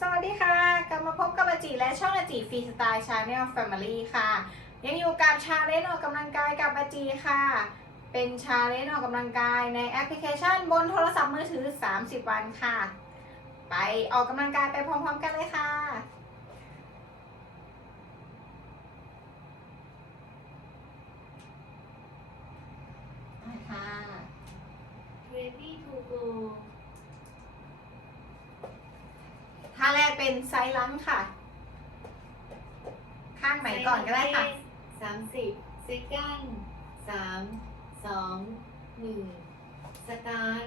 สวัสดีค่ะ กลับมาพบกับอาจิและช่องอาจิฟรีสไตล์ชาแนลแฟมิลี่ค่ะ ยังอยู่กับชาเลนจ์ออกกำลังกายกับอาจิค่ะ เป็นชาเลนจ์ออกกำลังกายในแอปพลิเคชันบนโทรศัพท์มือถือ 30 วันค่ะ ไปออกกำลังกายไปพร้อมๆกันเลยค่ะ ไปค่ะ ready to go ท่าแรกเป็นไซส์ลันจ์ค่ะ ข้างไหนก่อนก็ได้ค่ะ สามสิบเซกัน สาม สอง หนึ่ง สตาร์ท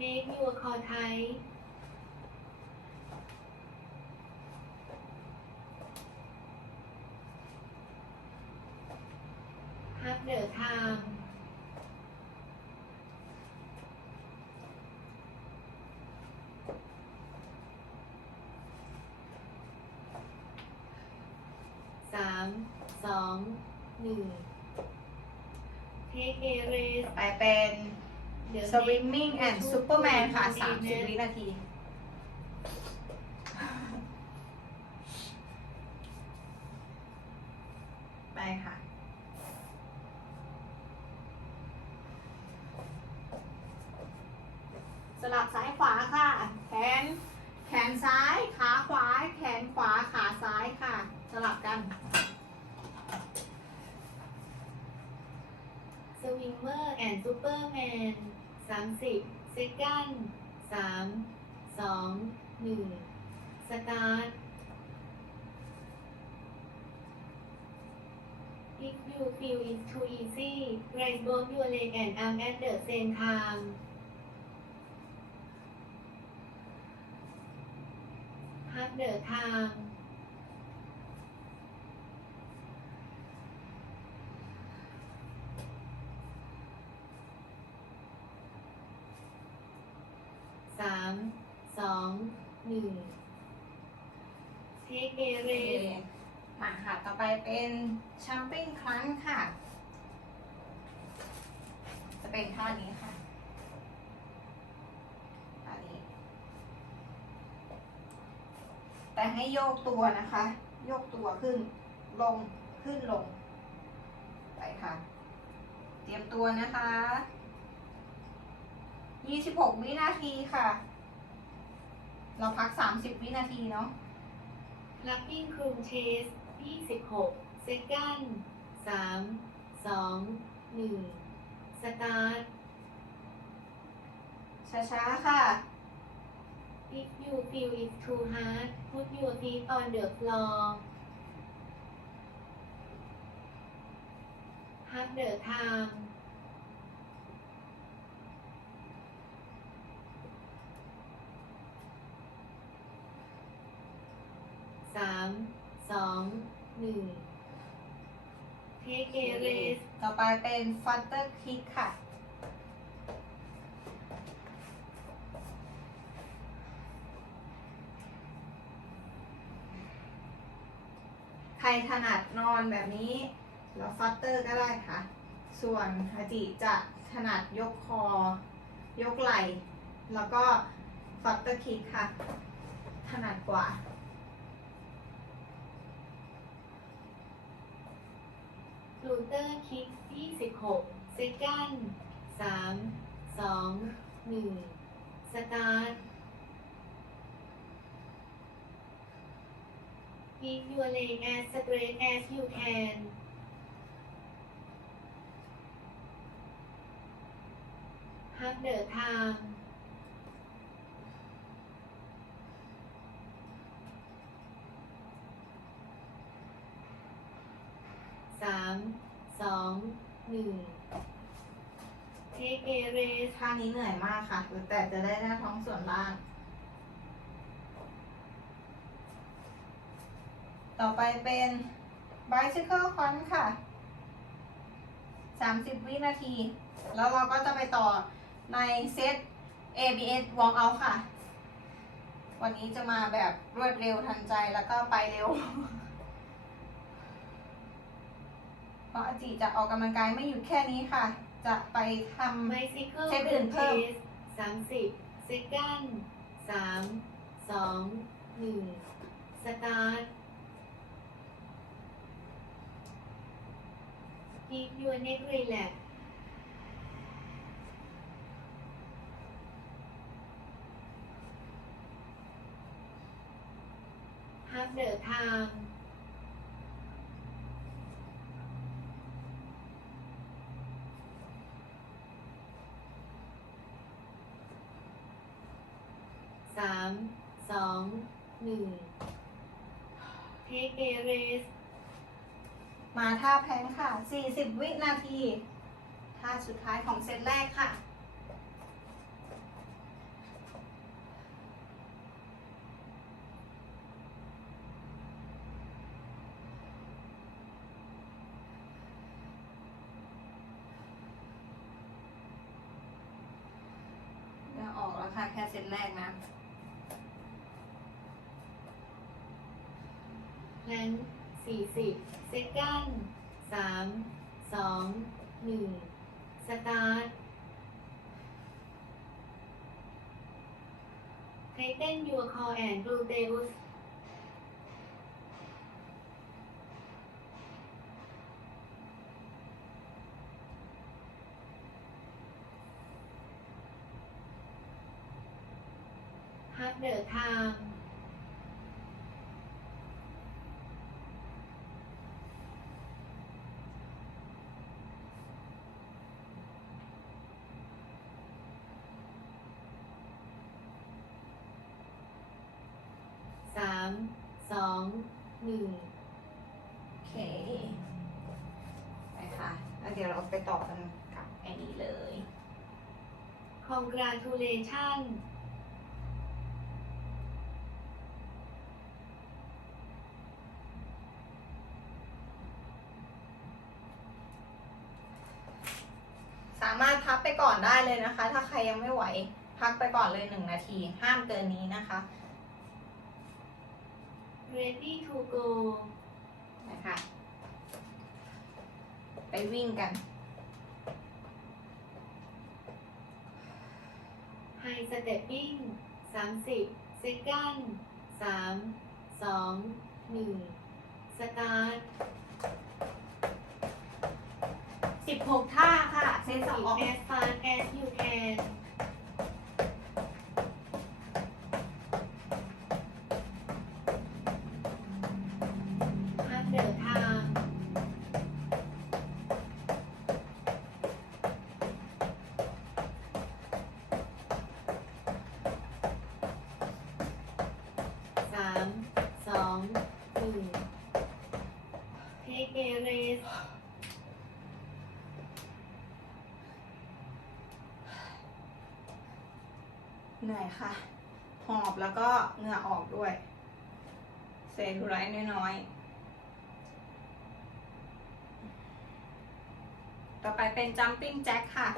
make your call type ฮับเดอร์ไทม์ สาม สองหนึ่ง take a rest ไปเป็นเดี๋ยว Swimming and Superman ค่ะ 30 วิวินาที ไปค่ะ สลับซ้ายขวาค่ะ แขน แขนซ้าย ขาขวา แขนขวา ขาซ้ายค่ะ สลับกัน ส วิงเมอร์แอนด์ซูเปอร์แมนสามสิบเซกันสามสองหนึ่งสตาร์ทอิกยูฟิวอินทูอีซี่ไรส์โบนยูเลกแอนด์อาร์แอนเดอร์เซนทาม์ฮักเดอร์ทาม สามสอง หนึ่ง take a โอเค rest มาค่ะ ต่อไปเป็นชัมปิ้งคลันค่ะ จะเป็นท่านี้ค่ะท่านี้ แต่ให้โยกตัวนะคะ โยกตัวขึ้น ลง ขึ้นลง ไปค่ะ เตรียมตัวนะคะ 26 วินาทีค่ะ เราพัก 30 วินาทีเนาะ Lapping Cruise Chase 26เซกันสามสองหนึ่งสตาร์ทช้าๆ ค่ะ If you feel it's too hard put your feet on the floor Half the time สามสองหนึ่ง Take a rest ต่อไปเป็นฟัตเตอร์คิกค่ะ ใครถนัดนอนแบบนี้แล้วฟัตเตอร์ก็ได้ค่ะ ส่วนฮาจิจะถนัดยกคอ ยกไหล่ แล้วก็ฟัตเตอร์คิกค่ะ ถนัดกว่า ลูเตอร์คิก26เซกันสามสองหนึ่งสตาร์ท Keep your leg as straight as you can ฮับเดอร์ไทม์ามสอง หนึ่ง Take a rest ท่านี้เหนื่อยมากค่ะ แต่จะได้หน้าท้องส่วนล่าง ต่อไปเป็น bicycle crunch ค่ะ30วินาที แล้วเราก็จะไปต่อในเซต ABS walk out ค่ะ วันนี้จะมาแบบรวดเร็วทันใจแล้วก็ไปเร็ว เพราะอาจิจะออกกำลังกายไม่หยุดแค่นี้ค่ะ จะไปทำ Bicycle Set อื่นเพิ่ม Chase สามสิบเซกันสามสองหนึ่งสตาร์ท Keep your neck relaxed ฮับเดอร์ไทม์สาม สองหนึ่ง Take a rest มาท่าแพลงค่ะ 40 วินาที ท่าสุดท้ายของเซตแรกค่ะเดี๋ยวออกแล้วค่ะ แค่เซตแรกนะ แพลงสี่สิบเซกันสามสองหนึ่งสตาร์ทไทเทนยูคอแอนกลูเตอุส ฮับเดอร์ไทม์ สามสองหนึ่งโอเค ไปค่ะ แล้วเดี๋ยวเราไปต่อกันกับไอ้นี้เลย congratulation สามารถพักไปก่อนได้เลยนะคะ ถ้าใครยังไม่ไหว พักไปก่อนเลยหนึ่งนาที ห้ามเกินนี้นะคะ ready to go นะคะ ไปวิ่งกัน high stepping สามสิบเซกันสามสองหนึ่งสตาร์ท16 ท่าค่ะ เซตสองออก as fast as you can เซทูไรน้อยๆ ต่อไปเป็น jumping jack ค่ะ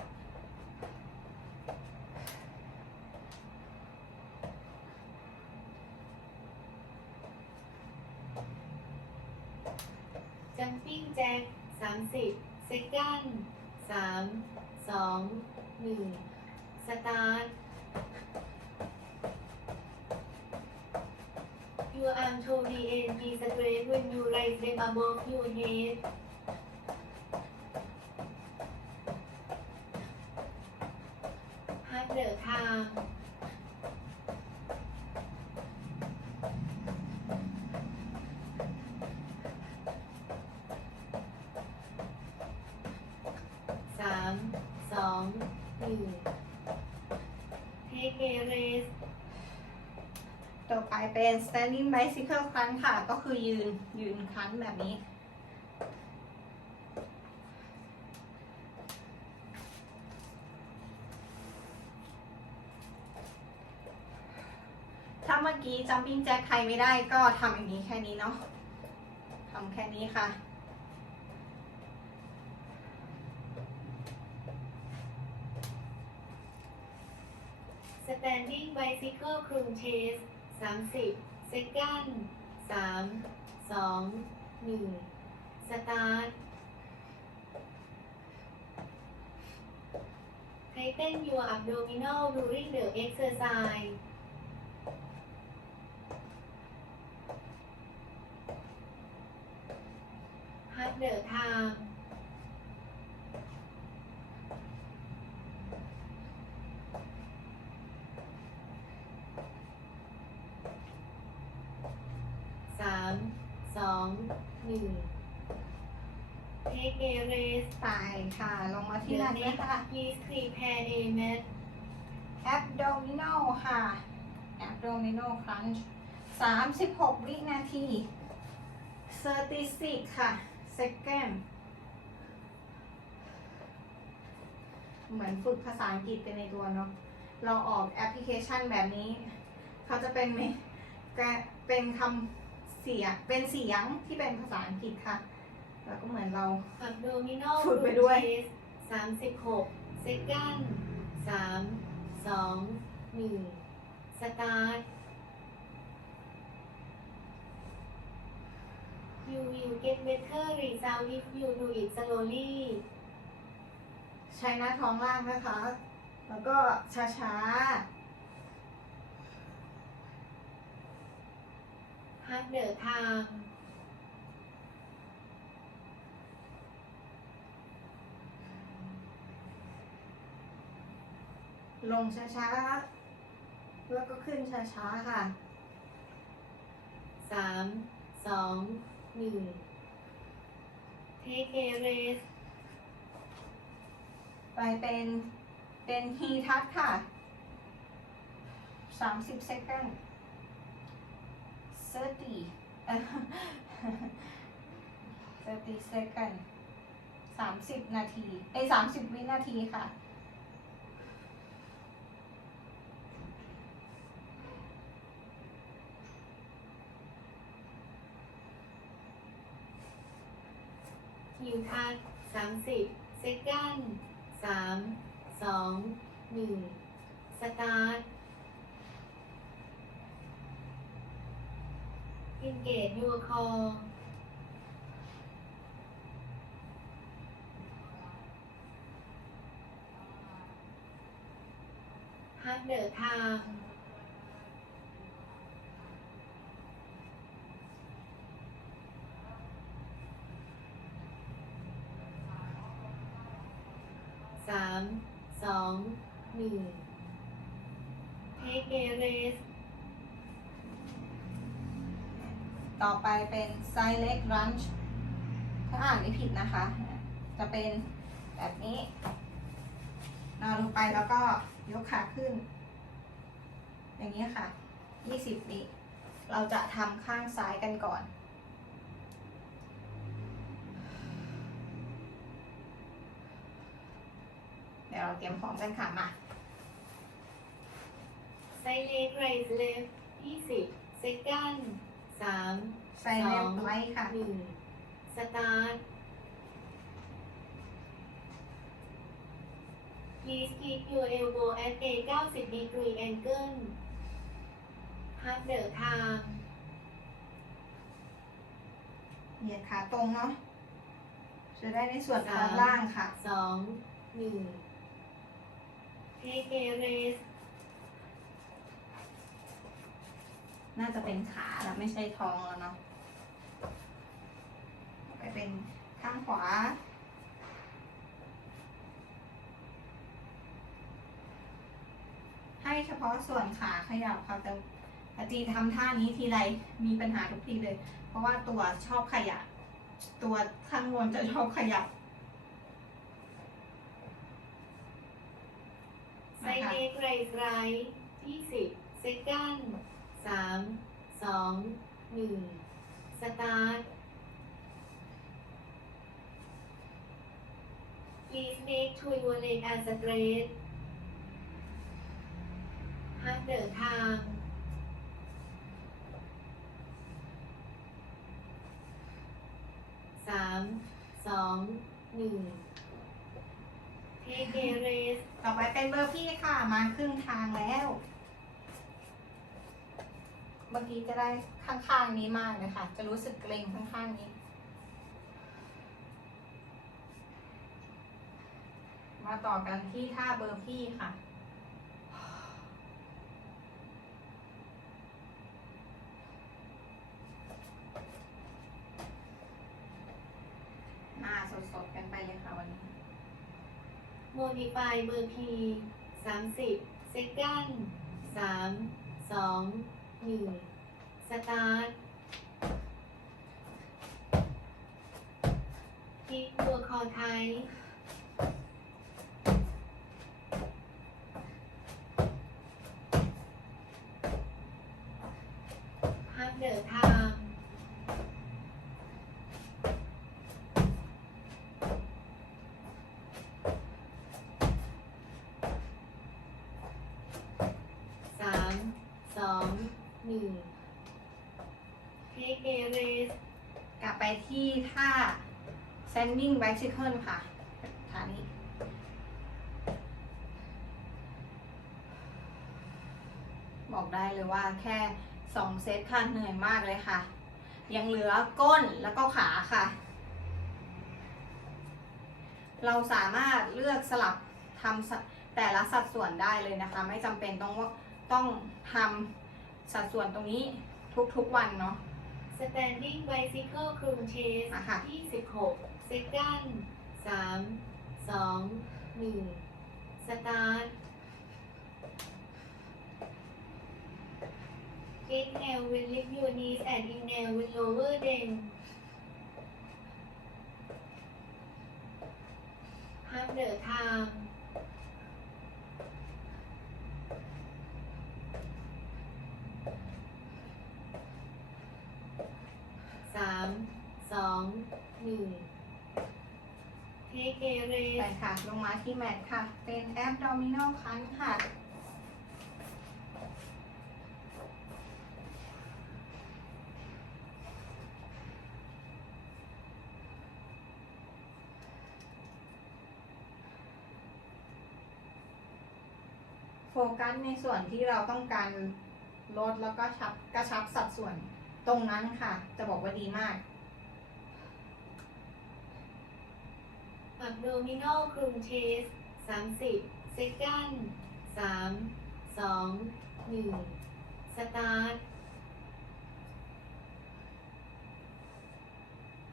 Take a rest ต่อไปเป็น standing bicycle crunch ค่ะ ก็คือยืนยืนคันแบบนี้ ถ้าเมื่อกี้ jumping jack ใครไม่ได้ก็ทำอย่างนี้แค่นี้เนาะทำแค่นี้ค่ะ Standing bicycle cruise chase สามสิบเซกันสามสองหนึ่งสตาร์ทไท Tighten your abdominal during the exercise. Half the time ามสองหนึ่ง Take a rest ตายค่ะ ลงมาที่ The หลังเลย next ค่ะ please prepare a mat abdominal ค่ะ abdominal crunch 36 วินาที 36 ค่ะ second เหมือนฝึกภาษาอังกฤษไปในตัวเนาะ เราออกแอปพลิเคชันแบบนี้ เขาจะเป็นเมเป็นคำเสียงเป็นเสียงที่เป็นภาษาอังกฤษค่ะ แล้วก็เหมือนเรา abdominal ฝึกไปด้วย root test สามสิบหก second สามสองหนึ่ง start you will get better result if you do it slowly ใช้หน้าท้องล่างนะคะ แล้วก็ช้า half the time ลงช้าๆ แล้วก็ขึ้นช้าๆ ค่ะ สาม สอง หนึ่ง take a rest ไปเป็นเป็นฮีทัชค่ะสามสิบเซคันด์เซอร์ตีเซอร์ตีเซคันด์สามสิบนาทีไอ้สามสิบวินาทีค่ะ คิวทัชสามสิบเซกันสามสองหนึ่งสตาร์ท engage your core ฮักเดอร์ทม์ สามสองหนึ่ง take a rest ต่อไปเป็น side leg lunge ถ้าอ่านไม่ผิดนะคะ จะเป็นแบบนี้นอนลงไปแล้วก็ยกขาขึ้น อย่างนี้ค่ะ 20วิเราจะทำข้างซ้ายกันก่อน ดี๋ยวเราเตรียมพร้อมกันค่ะมาไซเล็กไรส์เลฟยี่สิบเซกันสาม side leg ไว้ค่ะหนึ่งสตาร์ท Please keep your elbow at a 90 degree angle half the time เหยียดขาตรงเนาะจะได้ในส่วนท้องล่างค่ะสองหนึ่ง Take a rest น่าจะเป็นขาแล้วไม่ใช่ท้องแล้วเนาะไปเป็นข้างขวา ให้เฉพาะส่วนขาขยับค่ะแต่อาจีทำท่านี้ทีไรมีปัญหาทุกทีเลย เพราะว่าตัวชอบขยับ ตัวข้างบนจะชอบขยับ ไซเนไกรไรที่สิบเซกันสามสองหนึ่งสตาร์ท Please make to your lane as straight ฮัเดินทาง สาม สอง หนึ่ง Take a rest ต่อไปเป็นเบอร์พี่ค่ะ มาครึ่งทางแล้ว เมื่อกี้จะได้ข้างๆนี้มากเลยค่ะ จะรู้สึกเกร็งข้างๆนี้มมาต่อกันที่ท่าเบอร์พี่ค่ะหน้าสดๆกันไปเลยค่ะวันนี้ โมดิฟายเบอร์พีสามสิบเซกันสามสองหนึ่งสตาร์ททีบัวคอไทยพักเดินทาง สามสองหนึ่งเทคเอเรส กลับไปที่ท่า standing bicycle ค่ะท่านี้บอกได้เลยว่าแค่สองเซตค่ะเหนื่อยมากเลยค่ะ ยังเหลือก้นแล้วก็ขาค่ะ เราสามารถเลือกสลับทำสแต่ละสัดส่วนได้เลยนะคะ ไม่จำเป็นต้องว่าต้องทำสัดส่วนตรงนี้ทุกๆวันเนาะ standing bicycle cruise chase อะค่ะยี่สิบหก เซกันสามสองหนึ่งสตาร์ท Inhale with lift your knees and inhale with lower them ห้ามเดินทางสามสองหนึ่ง เทคเอเรไปค่ะ ลงมาที่แมทค่ะ เป็นแอปดอมิโนคันค่ะ โฟกัสในส่วนที่เราต้องการลดแล้วก็ชับกระชับสัดส่วนตรงนั้นค่ะ จะบอกว่าดีมาก อับโดมินอลคลุมเชสสามสิบเซกันสามสองหนึ่งสตาร์ท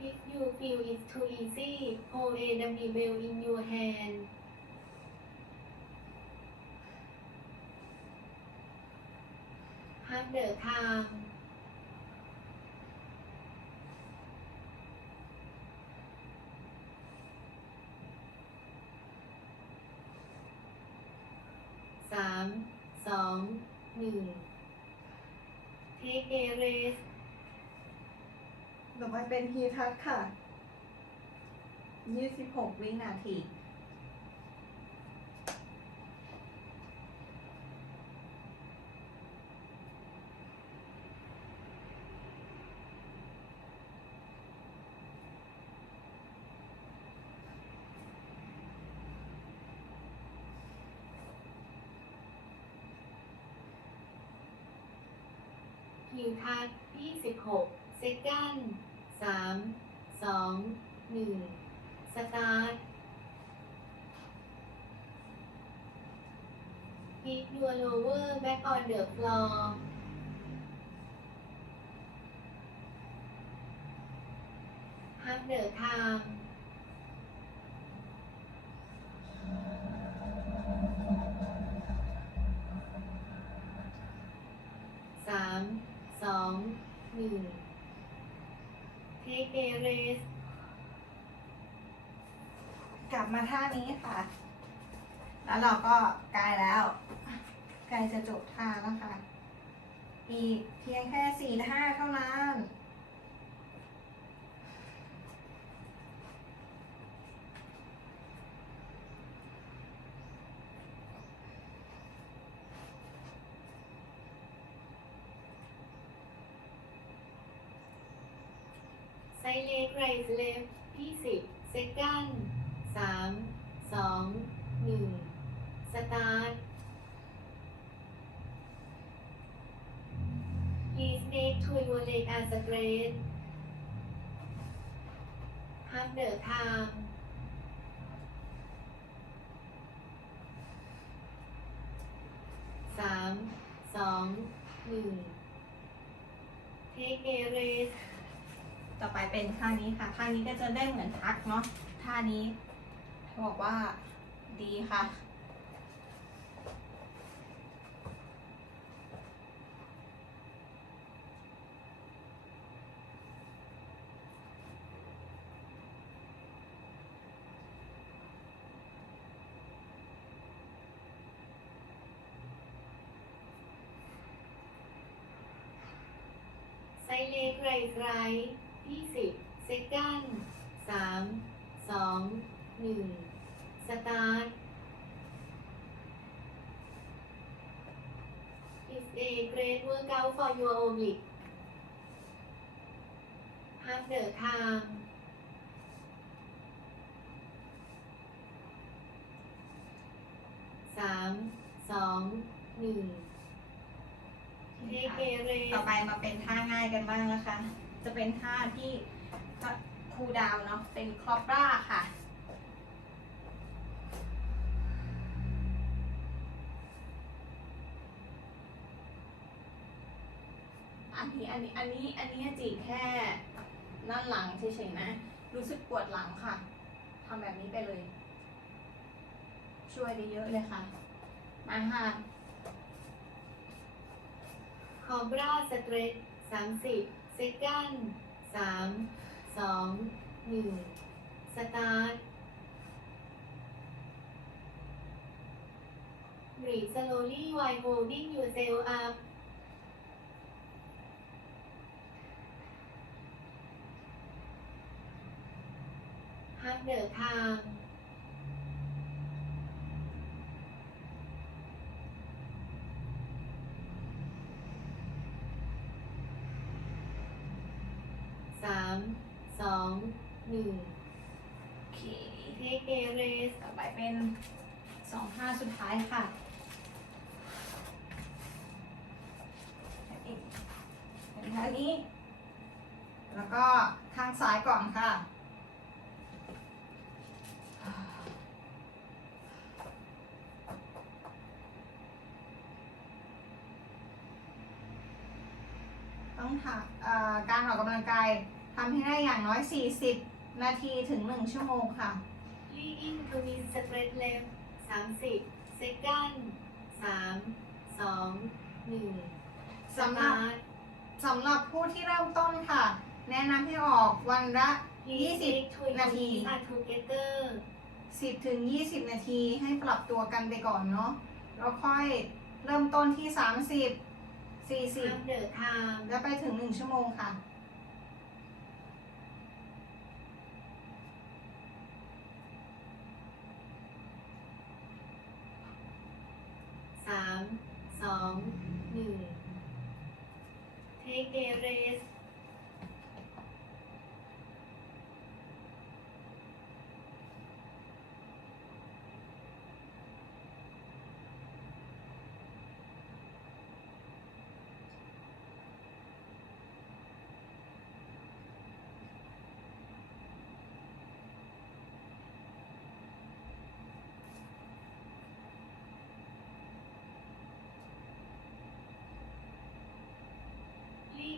If you feel it's too easy hold a dumbbell in your hand ห้ามเดินทาง สามส องหนึ่งเทคเอเรสต่อไปเป็นฮีทัชค่ะ 26 วินาที คิวทัชยี่สิบหกเซกัน สาม สอง หนึ่ง สตาร์ท Keep your lower back on the floor ห้ามเดินทาง แล้วเราก็ใกล้แล้วใกล้จะจบท่าแล้วค่ะ อีกเพียงแค่สี่ท่าเท่านั้นไซเล็กไรส์เลฟยี่สิบเซกันสามสองหนึ่ง เตรทฮันเดอร์ทางสามสองหนึ่งเทคเกเรสต่อไปเป็นท่านี้ค่ะท่านี้ก็จะได้เหมือนทักเนาะท่านี้เขาบอกว่าดีค่ะ ไซเลกไรไรยี่สิบเซกันสามสองหนึ่งสตาร์ท is a great workout for your oblique Half the time สามสองหนึ่ง เทเกเรต่อไปมาเป็นท่าง่ายกันบ้างนะคะ จะเป็นท่าที่ครูดาวเนาะ เป็นคลอปราค่ะอันนี้อันนี้อันนี้อันนี้จีแค่ด้านหลังเฉยๆนะ รู้สึกปวดหลังค่ะทำแบบนี้ไปเลย ช่วยได้เยอะเลยค่ะ มาค่ะ คอบราสเตรทสามสิบเซกันสามสองหนึ่งสตาร์ท Breathe slowly while holding yourself up ฮับเดอทาง สามสองหนึ่งโอเคเทคเอเรสต่อไปเป็นสองท่าสุดท้ายค่ะเป็นท่านี้ แล้วก็ข้างซ้ายก่อนค่ะต้องทำการออกกำลังกาย ทำให้ได้อย่างน้อย 40 นาทีถึง 1 ชั่วโมงค่ะลีอินทูมิสเตรทเลฟสามสิบเซกันสามสองหนึ่งสำหรับสำหรับผู้ที่เริ่มต้นค่ะ แนะนำให้ออกวันละ20นาทีอาทูเกเตอร์10 ถึง 20 นาทีให้ปรับตัวกันไปก่อนเนาะแล้วค่อยเริ่มต้นที่ 30ฮับ40เดอทางแล้วไปถึง 1 ชั่วโมงค่ะ 2 1 take a rest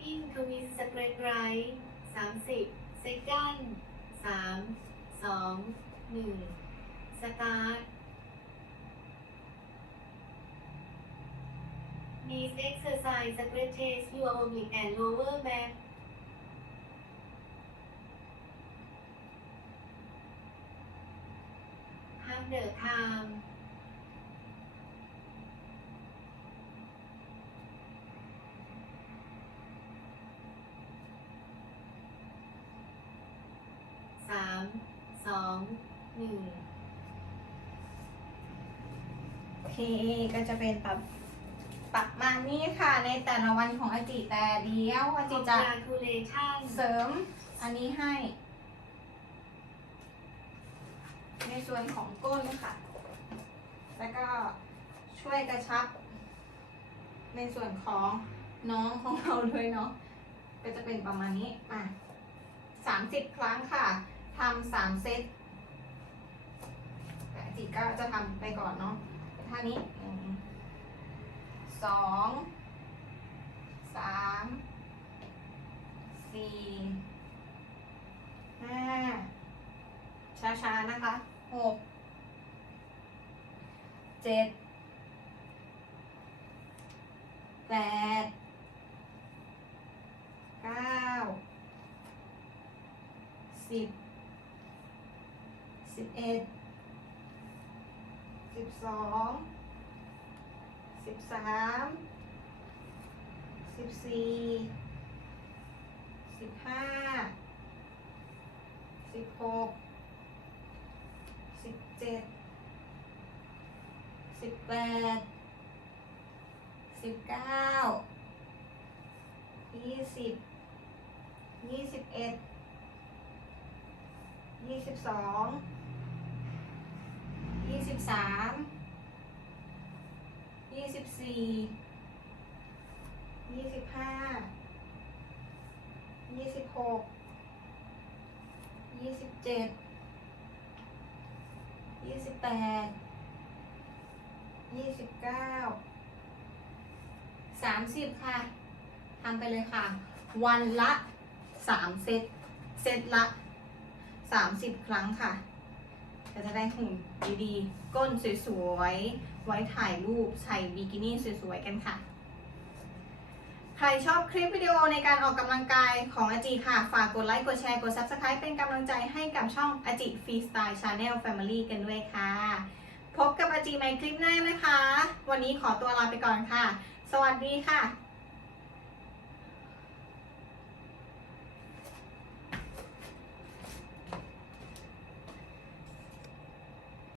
นึ่งเทคเอเรสลีอินทวินสเตรทไรสามสิบเซกัน สามสองหนึ่งสตาร์ท These exercise stretches your oblique and lower back ห้ามเดินทางสามสอง หนึ่งโอเคก็จะเป็นแบบประมาณนี้ค่ะ ในแต่ละวันของอาจิแต่เดียวอาจิจะ congratulation เสริมอันนี้ให้ ในส่วนของก้นค่ะ แล้วก็ช่วยกระชับ ในส่วนของน้องของเราด้วยเนาะ ก็จะเป็นประมาณนี้อะสามสิบครั้งค่ะทำสามเซตแต่ จิก็จะทำไปก่อนเนาะท่านี้สองสามสี่ห้าช้าๆนะคะหกเจ็ดแปดเก้าสิบสิบเอ็ด สิบสองสิบสามสิบสี่สิบห้าสิบหกสิบเจ็ดสิบแปดสิบเก้ายี่สิบยี่สิบเอ็ดยี่สิบสอง สิบสามยี่สิบสี่ยี่สิบห้ายี่สิบหกยี่สิบเจ็ดยี่สิบแปดยี่สิบเก้าสามสิบค่ะทำไปเลยค่ะ วันละสามเซตเซตละสามสิบครั้งค่ะ ก็จะได้หุ่นดีๆ ก้นสวยๆ ไว้ถ่ายรูปใส่บิกินี่สวยๆ กันค่ะ ใครชอบคลิปวิดีโอในการออกกำลังกายของอาจีค่ะ ฝากกดไลค์ กดแชร์ กด Subscribe เป็นกำลังใจให้กับช่องอาจิฟรีสไตล์ชาแนลแฟมิลี่กันด้วยค่ะ พบกับอาจีในคลิปหน้านะคะ วันนี้ขอตัวลาไปก่อนค่ะ สวัสดีค่ะ